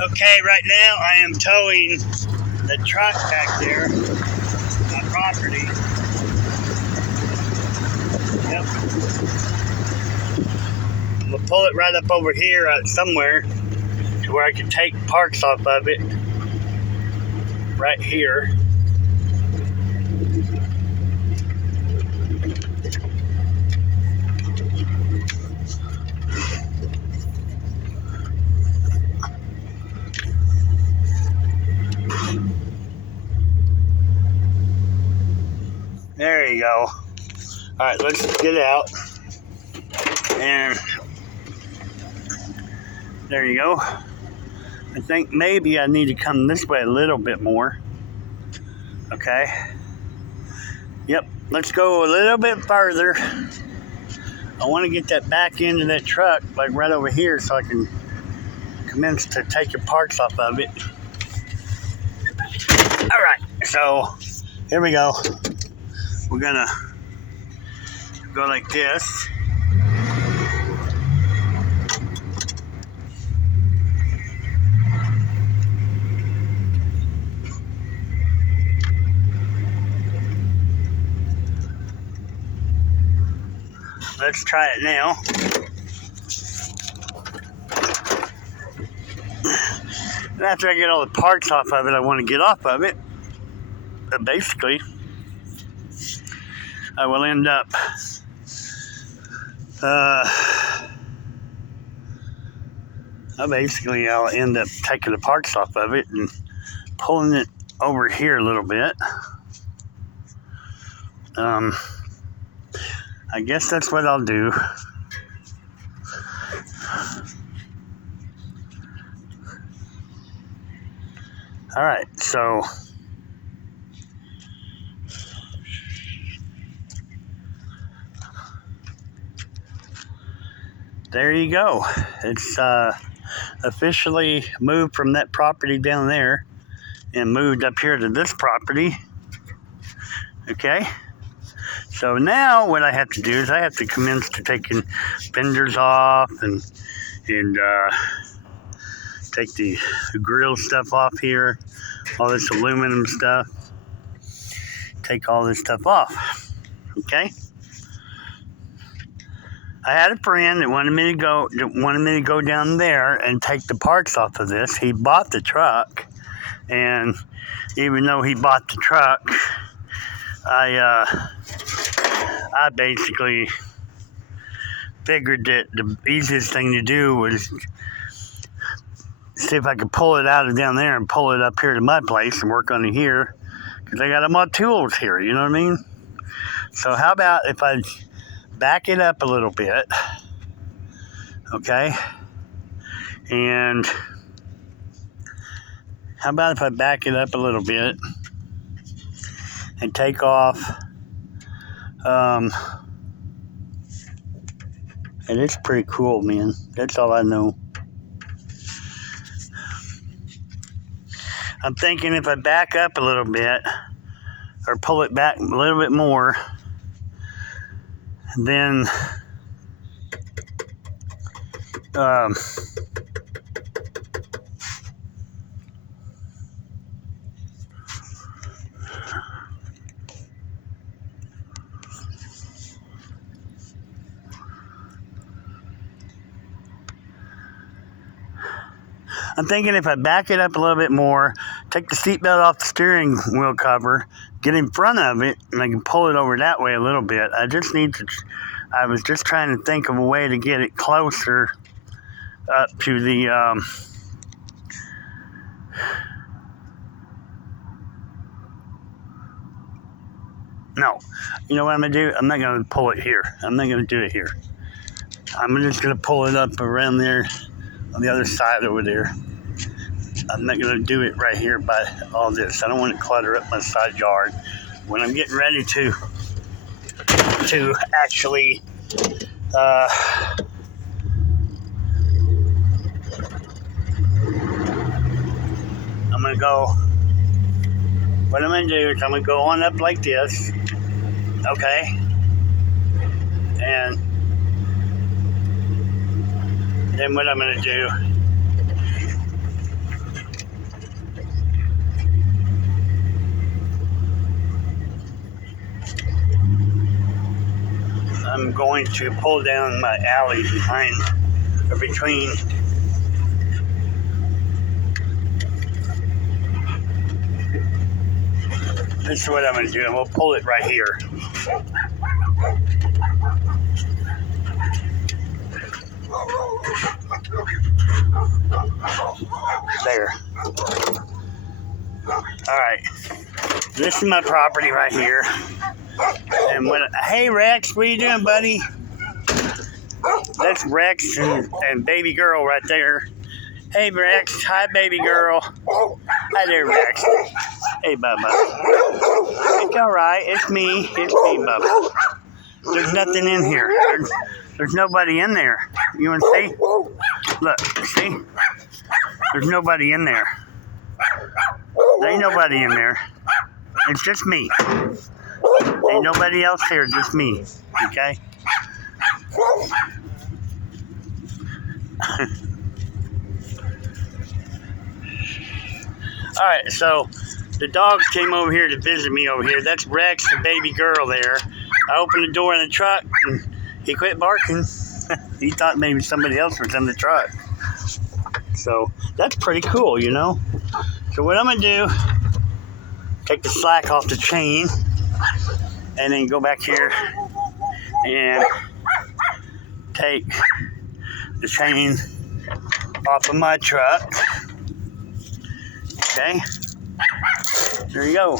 Okay, right now I am towing the truck back there, my property. Yep. I'm gonna pull it right up over here somewhere to where I can take parts off of it. Right here. There you go. Alright, let's get out. And there you go. I think maybe I need to come this way a little bit more. Okay. Yep, let's go a little bit further. I want to get that back into that truck, like right over here, so I can commence to take the parts off of it. Alright, so here we go. We're gonna go like this. Let's try it now. And after I get all the parts off of it, I want to get off of it. But basically, I will end up I'll end up taking the parts off of it and pulling it over here a little bit. I guess that's what I'll do. Alright, so there you go. It's officially moved from that property down there and moved up here to this property. Okay? So now what I have to do is I have to commence to taking fenders off and take the grill stuff off here, all this aluminum stuff. Take all this stuff off. Okay? I had a friend that wanted me to go down there and take the parts off of this. He bought the truck, and even though he bought the truck, I basically figured that the easiest thing to do was see if I could pull it out of down there and pull it up here to my place and work on it here, because I got all my tools here, you know what I mean? So how about if I back it up a little bit, okay? And how about if I back it up a little bit and take off, and it's pretty cool, man. That's all I know. I'm thinking if I back up a little bit, or pull it back a little bit more, then I'm thinking if I back it up a little bit more, take the seatbelt off the steering wheel cover, get in front of it, and I can pull it over that way a little bit. I was just trying to think of a way to get it closer up to the, no. You know what I'm going to do? I'm not going to pull it here. I'm not going to do it here. I'm just going to pull it up around there on the other side over there. I'm not going to do it right here by all this. I don't want to clutter up my side yard when I'm getting ready to actually I'm going to go, what I'm going to do is I'm going to go on up like this, okay, and then what I'm going to do I'm going to pull down my alley behind, or between. This is what I'm going to do. I'm going to pull it right here. There. Alright. This is my property right here. And hey Rex, what are you doing, buddy? That's Rex and baby girl right there. Hey Rex, hi baby girl. Hi there, Rex. Hey Bubba. It's alright, it's me, Bubba. There's nothing in here. There's nobody in there. You want to see? Look, see? There's nobody in there. There ain't nobody in there. It's just me. Ain't nobody else here, just me. Okay? Alright, so the dogs came over here to visit me over here. That's Rex, the baby girl there. I opened the door in the truck and he quit barking. He thought maybe somebody else was in the truck. So that's pretty cool, you know? So what I'm going to do, take the slack off the chain and then go back here and take the chain off of my truck. Okay, there you go.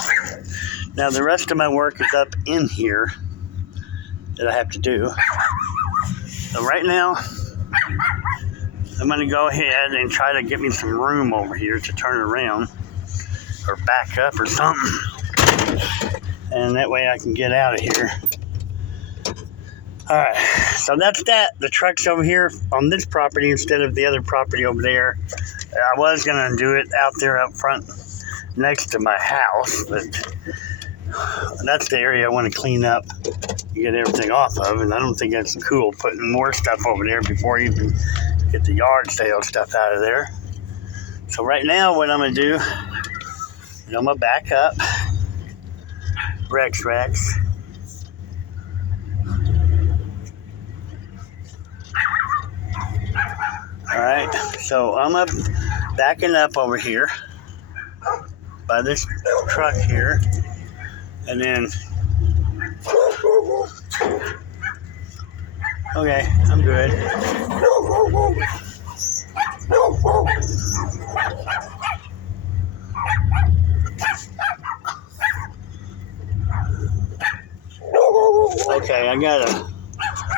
Now the rest of my work is up in here that I have to do. So right now, I'm going to go ahead and try to get me some room over here to turn around or back up or something. And that way I can get out of here. Alright, so that's that. The truck's over here on this property instead of the other property over there. I was going to do it out there up front next to my house, but that's the area I want to clean up and get everything off of, and I don't think that's cool putting more stuff over there before you even get the yard sale stuff out of there. So right now what I'm going to do is I'm going to back up. Rex. Alright, so I'm backing up over here by this truck here, and then, okay, I'm good. Okay, I got a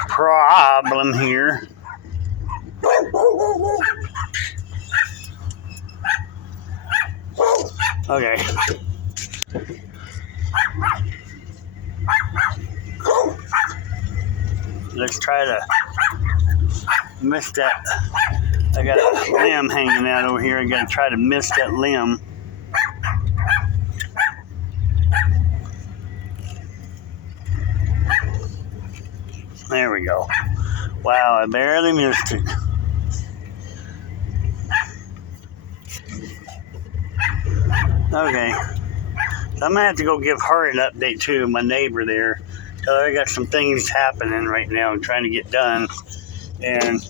problem here. Okay. Let's try to miss that. I got a limb hanging out over here. I got to try to miss that limb. There we go. Wow, I barely missed it. Okay. So I'm going to have to go give her an update too, my neighbor there. So I got some things happening right now I'm trying to get done. And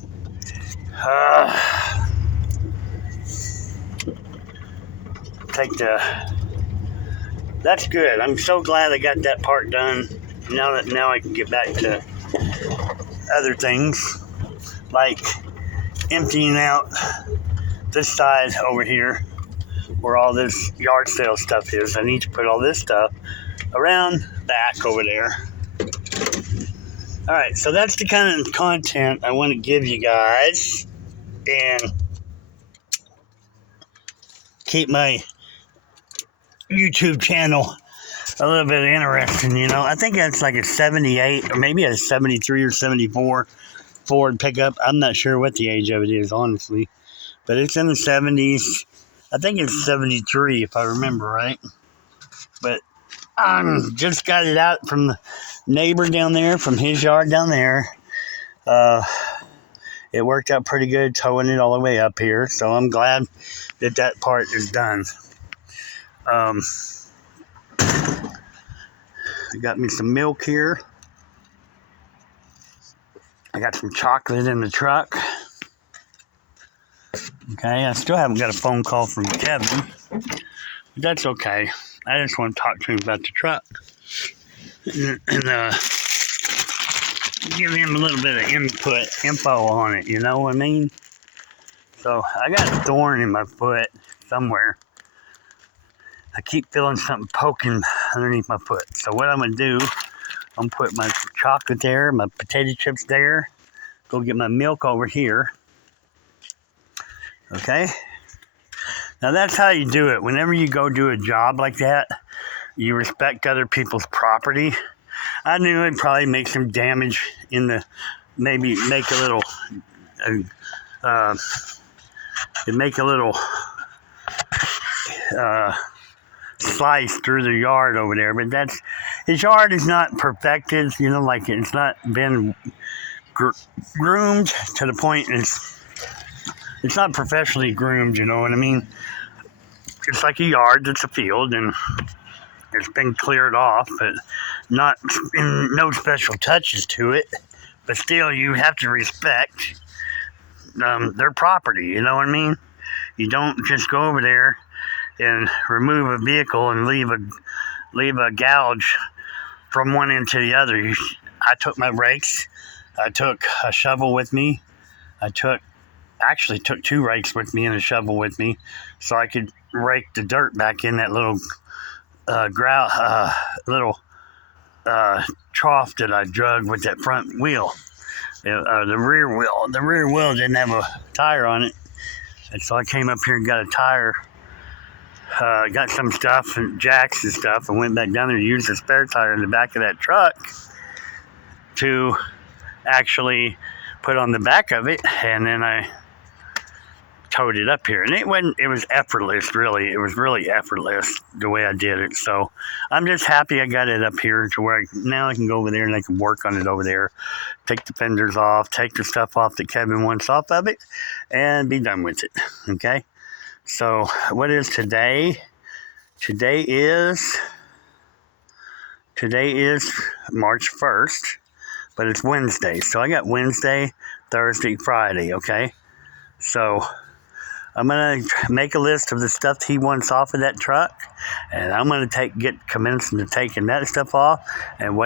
that's good. I'm so glad I got that part done. Now I can get back to other things, like emptying out this side over here where all this yard sale stuff is. I need to put all this stuff around back over there. Alright, so that's the kind of content I want to give you guys and keep my YouTube channel a little bit interesting, you know. I think that's like a 78 or maybe a 73 or 74 Ford pickup. I'm not sure what the age of it is, honestly, but it's in the 70s. I think it's 73 if I remember right. But just got it out from the neighbor down there, from his yard down there. It worked out pretty good towing it all the way up here, so I'm glad that part is done. I got me some milk here. I got some chocolate in the truck. Okay, I still haven't got a phone call from Kevin, but that's okay. I just want to talk to him about the truck and give him a little bit of info on it, you know what I mean? So I got a thorn in my foot somewhere. I keep feeling something poking underneath my foot. So what I'm going to do, I'm going to put my chocolate there, my potato chips there, go get my milk over here. Okay? Now that's how you do it. Whenever you go do a job like that, you respect other people's property. I knew I'd probably make some damage in the, maybe make a little, slice through the yard over there. But his yard is not perfected, you know, like it's not been groomed to the point it's not professionally groomed, you know what I mean? It's like a yard, it's a field, and it's been cleared off, but not no special touches to it. But still, you have to respect their property, you know what I mean? You don't just go over there and remove a vehicle and leave a gouge from one end to the other. I took my rakes, I took a shovel with me, I actually took 2 rakes with me and a shovel with me, so I could rake the dirt back in that little trough that I drug with that front wheel. The rear wheel didn't have a tire on it, and so I came up here and got a tire, got some stuff and jacks and stuff, and went back down there and used the spare tire in the back of that truck to actually put on the back of it, and then I towed it up here. And it was effortless, really. It was really effortless the way I did it. So I'm just happy I got it up here to where now I can go over there and I can work on it over there, take the fenders off, take the stuff off that Kevin wants off of it, and be done with it. Okay? So what is today? Today is March 1st, but it's Wednesday. So I got Wednesday, Thursday, Friday, okay? So I'm going to make a list of the stuff he wants off of that truck, and I'm going to get commenced to taking that stuff off and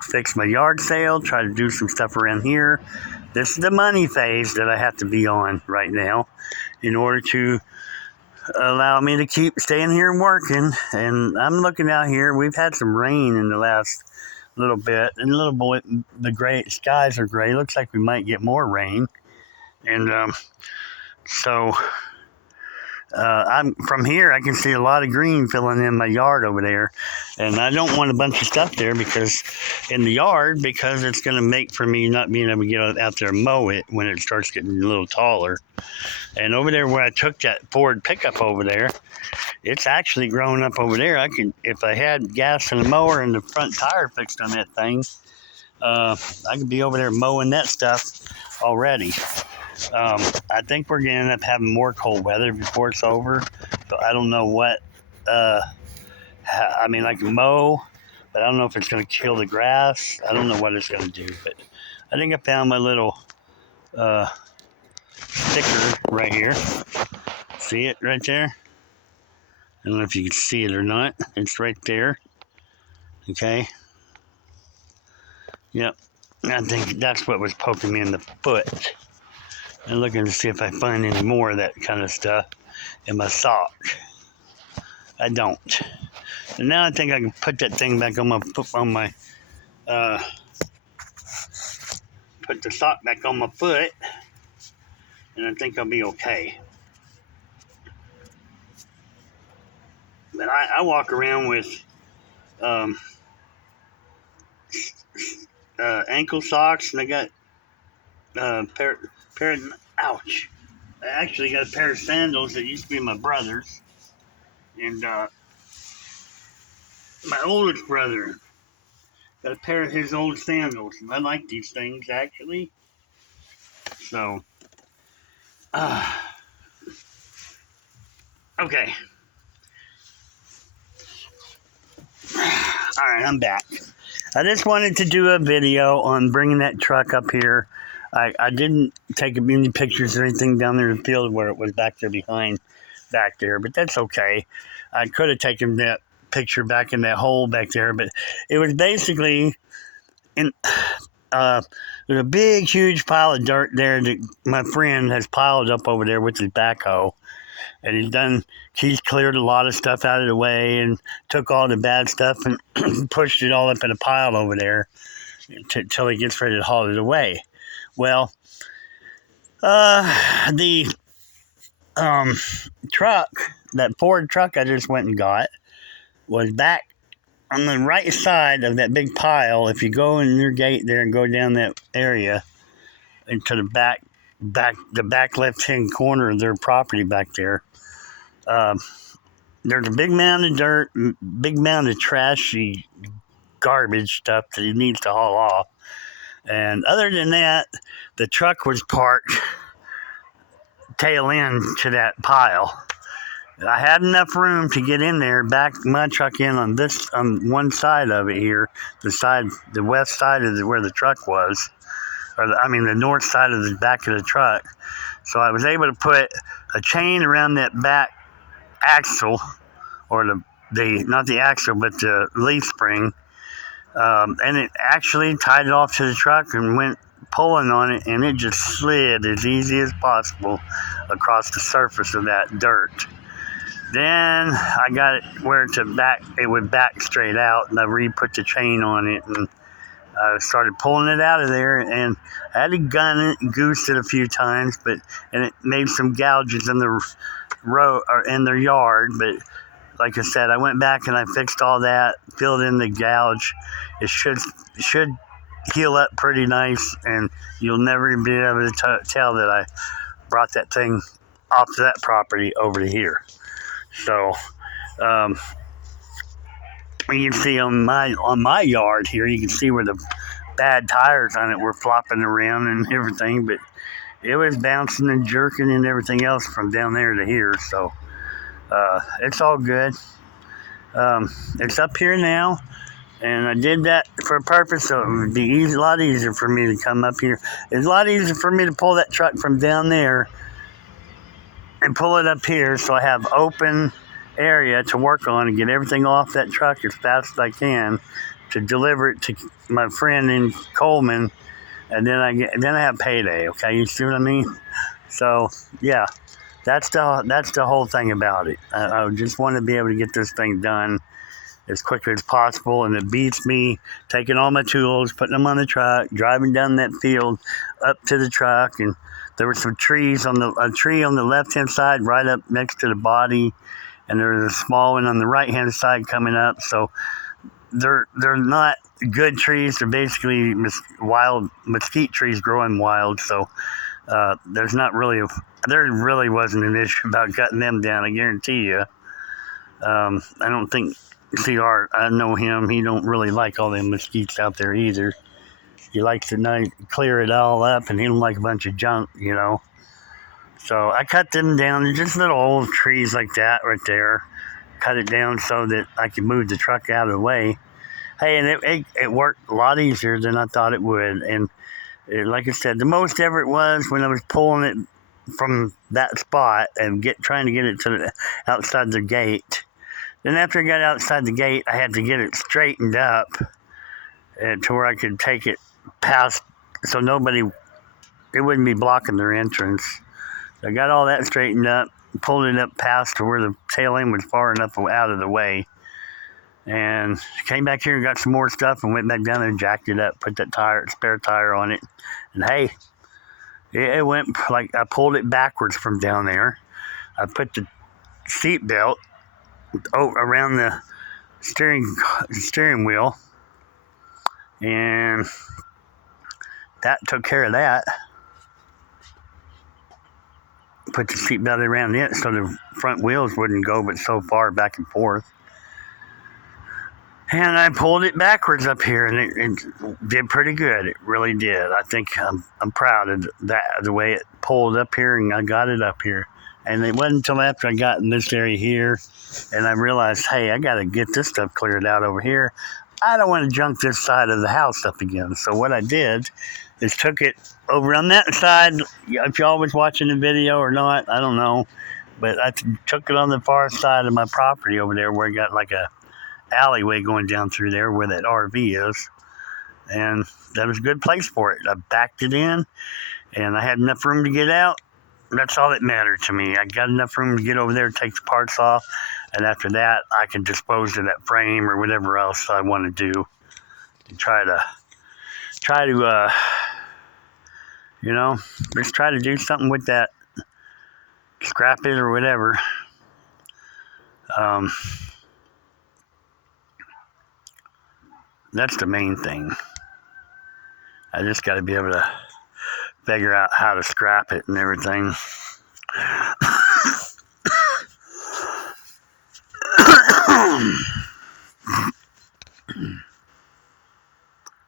fix my yard sale, try to do some stuff around here. This is the money phase that I have to be on right now in order to allow me to keep staying here and working. And I'm looking out here. We've had some rain in the last little bit, and the gray skies are gray. Looks like we might get more rain. And so I'm from here. I can see a lot of green filling in my yard over there, and I don't want a bunch of stuff there because it's going to make for me not being able to get out there and mow it when it starts getting a little taller. And over there where I took that Ford Pichup over there, it's actually growing up over there. If I had gas and a mower and the front tire fixed on that thing, I could be over there mowing that stuff already. I think we're going to end up having more cold weather before it's over. So I don't know what, I can mow, but I don't know if it's going to kill the grass. I don't know what it's going to do, but I think I found my little sticker right here. See it right there? I don't know if you can see it or not. It's right there. Okay. Yep. I think that's what was poking me in the foot. I'm looking to see if I find any more of that kind of stuff in my sock. I don't. And now I think I can put that thing back on put the sock back on my foot, and I think I'll be okay. But I walk around with ankle socks, and I got ouch. I actually got a pair of sandals that used to be my brother's. And my oldest brother got a pair of his old sandals. And I like these things, actually. So, okay. Alright, I'm back. I just wanted to do a video on bringing that truck up here I didn't take any pictures or anything down there in the field where it was back there behind back there, but that's okay. I could have taken that picture back in that hole back there, but it was basically in uh, there's a big, huge pile of dirt there that my friend has piled up over there with his backhoe, and he's cleared a lot of stuff out of the way and took all the bad stuff and pushed it all up in a pile over there till he gets ready to haul it away. Well, the um, truck, that Ford truck I just went and got, was back on the right side of that big pile. If you go in your gate there and go down that area into the back left hand corner of their property back there, um, there's a big mound of dirt, big mound of trashy garbage stuff that he needs to haul off. And other than that, the truck was parked tail end to that pile. I had enough room to get in there, back my truck in on one side of it here, the west side of where the truck was, the north side of the back of the truck. So I was able to put a chain around that back axle, or not the axle, but the leaf spring, and it actually tied it off to the truck and went pulling on it, and it just slid as easy as possible across the surface of that dirt. Then I got it where it would back straight out, and I re-put the chain on it, and I started pulling it out of there, and I had to gun it and goose it a few times, and it made some gouges in the road or in their yard. But like I said, I went back and I fixed all that, filled in the gouge. It should heal up pretty nice, and you'll never be able to tell that I brought that thing off that property over to here. So, you can see on my yard here, you can see where the bad tires on it were flopping around and everything, but it was bouncing and jerking and everything else from down there to here. So, it's all good. It's up here now, and I did that for a purpose, so it would be a lot easier for me to come up here. It's a lot easier for me to pull that truck from down there and pull it up here, so I have open area to work on and get everything off that truck as fast as I can to deliver it to my friend in Coleman, and then I have payday. Okay, you see what I mean? So yeah, that's the whole thing about it. I just want to be able to get this thing done as quickly as possible, and it beats me taking all my tools, putting them on the truck, driving down that field up to the truck. And there were some trees a tree on the left-hand side right up next to the body, and there was a small one on the right-hand side coming up. So they're not good trees. They're basically wild mesquite trees growing wild. So there really wasn't an issue about cutting them down, I guarantee you. I don't think CR, I know him, he don't really like all them mesquites out there either. He likes to clear it all up, and he don't like a bunch of junk, So I cut them down. They're just little old trees like that right there. Cut it down so that I could move the truck out of the way. Hey, and it worked a lot easier than I thought it would. And like I said, the most ever it was when I was pulling it from that spot and trying to get it to outside the gate. Then after I got outside the gate, I had to get it straightened up to where I could take it past, so it wouldn't be blocking their entrance. So I got all that straightened up, pulled it up past to where the tail end was far enough out of the way, and came back here and got some more stuff and went back down there and jacked it up, put that spare tire on it, and hey, it went like I pulled it backwards from down there. I put the seat belt around the steering wheel, and that took care of that. Put the seatbelt around it so the front wheels wouldn't go but so far back and forth. And I pulled it backwards up here, and it did pretty good. It really did. I think I'm proud of that, the way it pulled up here, and I got it up here. And it wasn't until after I got in this area here, and I realized, hey, I got to get this stuff cleared out over here. I don't want to junk this side of the house up again. So what I did is took it over on that side. If y'all was watching the video or not, I don't know. But I took it on the far side of my property over there where I got like a alleyway going down through there where that RV is. And that was a good place for it. I backed it in and I had enough room to get out. That's all that mattered to me. I got enough room to get over there, take the parts off, and after that, I can dispose of that frame or whatever else I want to do. And try to, just try to do something with that, scrap it or whatever. That's the main thing. I just got to be able to figure out how to scrap it and everything.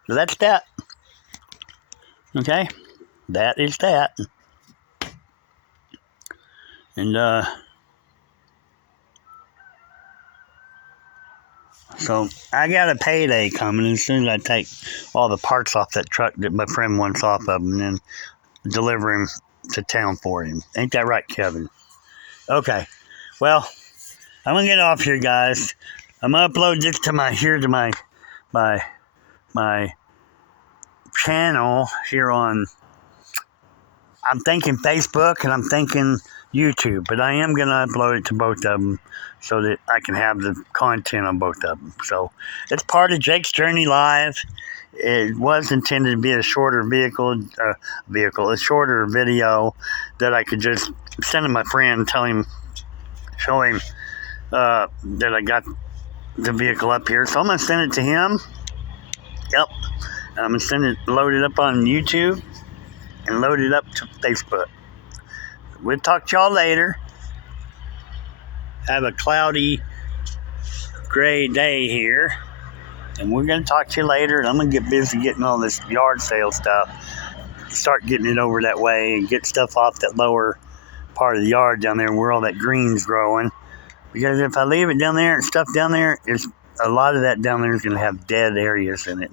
So that's that. Okay? That is that. And, so I got a payday coming as soon as I take all the parts off that truck that my friend wants off of him and then deliver him to town for him. Ain't that right, Kevin? Okay. Well, I'm gonna get off here, guys. I'm gonna upload this to my channel here on. I'm thinking Facebook and I'm thinking YouTube, but I am gonna upload it to both of them so that I can have the content on both of them. So it's part of Jake's Journey Live. It was intended to be a shorter a shorter video that I could just send to my friend, show him that I got the vehicle up here. So I'm gonna send it to him. Yep. I'm gonna load it up on YouTube and load it up to Facebook. We'll talk to y'all later. Have a cloudy, gray day here. And we're going to talk to you later. And I'm going to get busy getting all this yard sale stuff. Start getting it over that way and get stuff off that lower part of the yard down there where all that green's growing. Because if I leave it down there and stuff down there, a lot of that down there is going to have dead areas in it.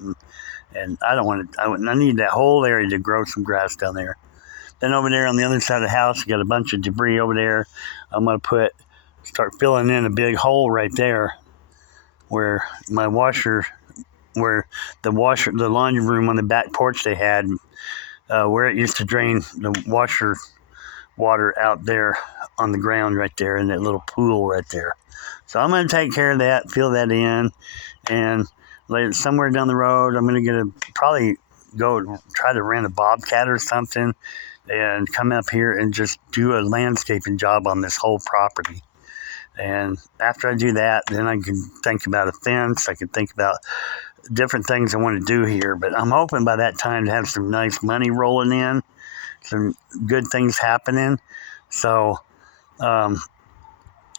And I don't want to, I need that whole area to grow some grass down there. Then over there on the other side of the house, you got a bunch of debris over there. I'm going to start filling in a big hole right there where the laundry room on the back porch they had, where it used to drain the washer water out there on the ground right there in that little pool right there. So I'm going to take care of that, fill that in, and lay it somewhere down the road. I'm going to probably go try to rent a Bobcat or something and come up here and just do a landscaping job on this whole property. And after I do that, then I can think about a fence. I can think about different things I want to do here. But I'm hoping by that time to have some nice money rolling in, some good things happening. So I'm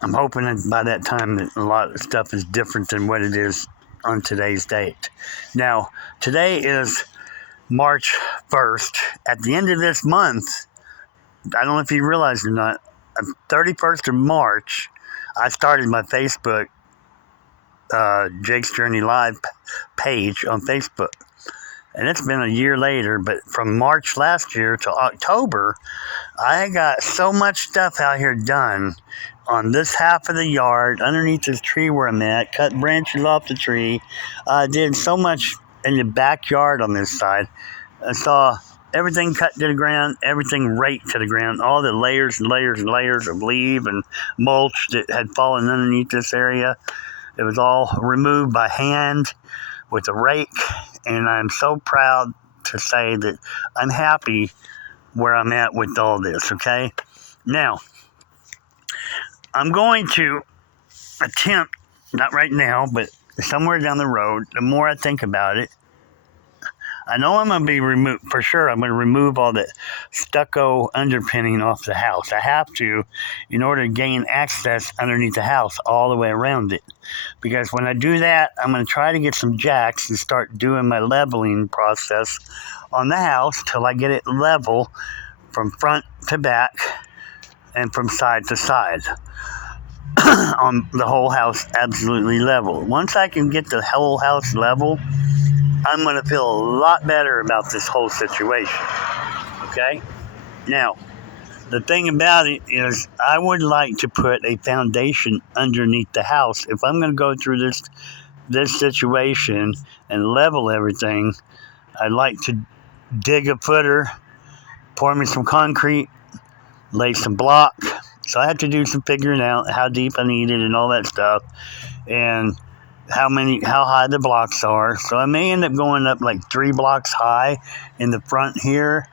hoping that by that time that a lot of stuff is different than what it is on today's date. Now, today is March 1st. At the end of this month, I don't know if you realize or not, 31st of March, I started my Facebook Jake's Journey Live page on Facebook. And it's been a year later, but from March last year to October, I got so much stuff out here done on this half of the yard, underneath this tree where I'm at, cut branches off the tree. I did so much in the backyard on this side. I saw everything cut to the ground, everything raked to the ground, all the layers and layers and layers of leaf and mulch that had fallen underneath this area. It was all removed by hand with a rake, and I'm so proud to say that I'm happy where I'm at with all this, okay? Now, I'm going to attempt, not right now, but somewhere down the road, the more I think about it, I know I'm going to be for sure, I'm going to remove all the stucco underpinning off the house. I have to in order to gain access underneath the house all the way around it. Because when I do that, I'm going to try to get some jacks and start doing my leveling process on the house till I get it level from front to back and from side to side. on the whole house absolutely level. Once I can get the whole house level, I'm going to feel a lot better about this whole situation. Okay? Now, the thing about it is, I would like to put a foundation underneath the house. If I'm going to go through this situation and level everything, I'd like to dig a footer, pour me some concrete, lay some block. So I have to do some figuring out how deep I need it and all that stuff, and how high the blocks are. So I may end up going up like 3 blocks high in the front here,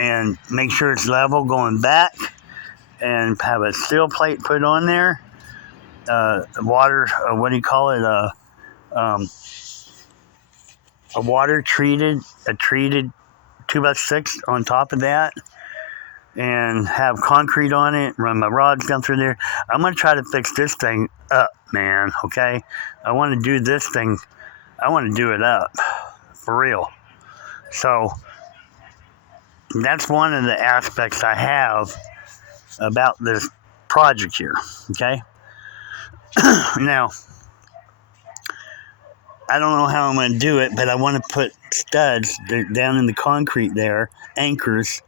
and make sure it's level going back, and have a steel plate put on there. Water, what do you call it? Um, a water treated, a treated 2x6 on top of that, and have concrete on it, run my rods down through there. I'm going to try to fix this thing up, man, okay? I want to do this thing, I want to do it up, for real. So, that's one of the aspects I have about this project here, okay? Now, I don't know how I'm going to do it, but I want to put studs down in the concrete there, anchors,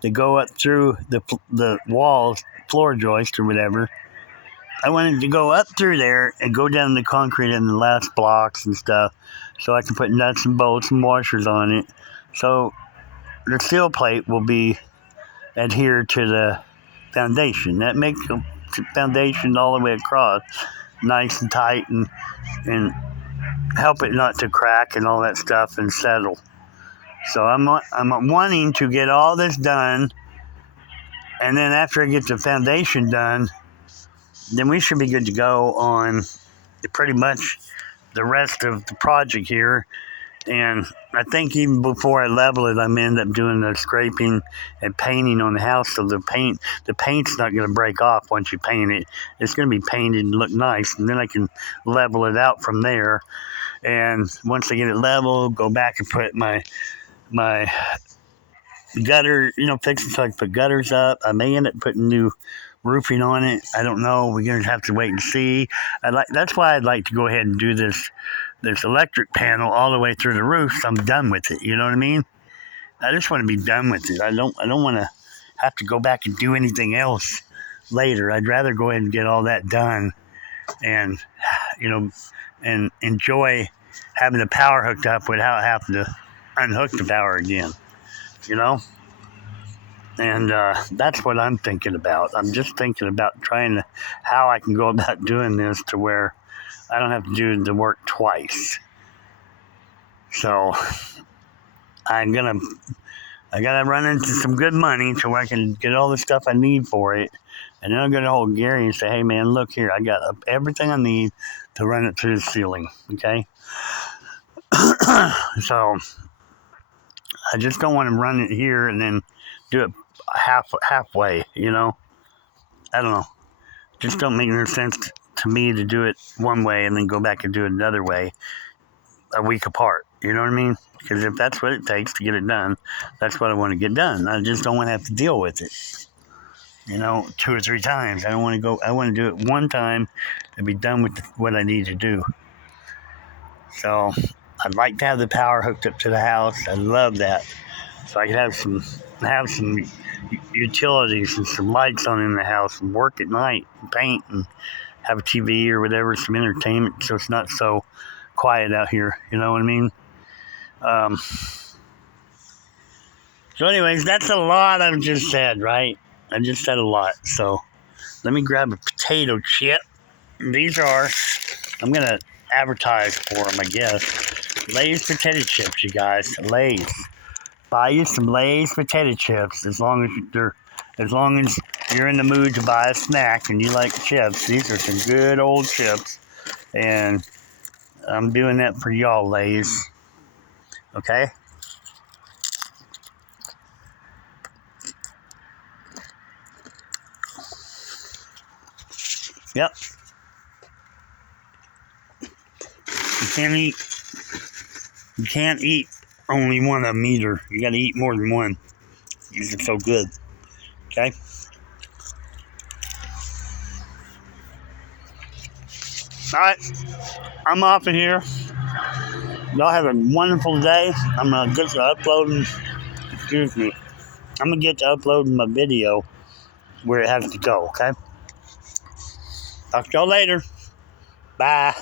that go up through the walls, floor joist or whatever. I wanted to go up through there and go down the concrete in the last blocks and stuff, so I can put nuts and bolts and washers on it. So the steel plate will be adhered to the foundation. That makes the foundation all the way across nice and tight, and help it not to crack and all that stuff and settle. So I'm wanting to get all this done, and then after I get the foundation done, then we should be good to go on pretty much the rest of the project here. And I think even before I level it, I'm end up doing the scraping and painting on the house, so the paint's not going to break off once you paint it. It's going to be painted and look nice, and then I can level it out from there. And once I get it level, go back and put my gutter, fix it so I can put gutters up. I may end up putting new roofing on it. I don't know. We're going to have to wait and see. That's why I'd like to go ahead and do this electric panel all the way through the roof, so I'm done with it. You know what I mean? I just want to be done with it. I don't want to have to go back and do anything else later. I'd rather go ahead and get all that done, and and enjoy having the power hooked up without having to unhook the power again. And that's what I'm thinking about. I'm just thinking about how I can go about doing this to where I don't have to do the work twice. So I gotta run into some good money to where I can get all the stuff I need for it. And then I'm gonna hold Gary and say, hey man, look here, I got everything I need to run it through the ceiling, okay? So I just don't want to run it here and then do it halfway, I don't know. Just don't make no sense to me to do it one way and then go back and do it another way a week apart. You know what I mean? Because if that's what it takes to get it done, that's what I want to get done. I just don't want to have to deal with it, 2 or 3 times. I want to do it one time and be done with what I need to do. So I'd like to have the power hooked up to the house. I love that. So I could have some utilities and some lights on in the house and work at night and paint and have a TV or whatever, some entertainment, so it's not so quiet out here. You know what I mean? So anyways, that's a lot I've just said, right? I just said a lot. So let me grab a potato chip. I'm going to advertise for them, I guess. Lay's potato chips, you guys. Lay's. Buy you some Lay's potato chips as long as you're in the mood to buy a snack and you like chips. These are some good old chips, and I'm doing that for y'all, Lay's. Okay? Yep. You can't eat only one of them either. You gotta eat more than one. These are so good. Okay? Alright, I'm off of here. Y'all have a wonderful day. I'm going to get to uploading. Excuse me. I'm going to get to uploading my video where it has to go, okay? Talk to y'all later. Bye.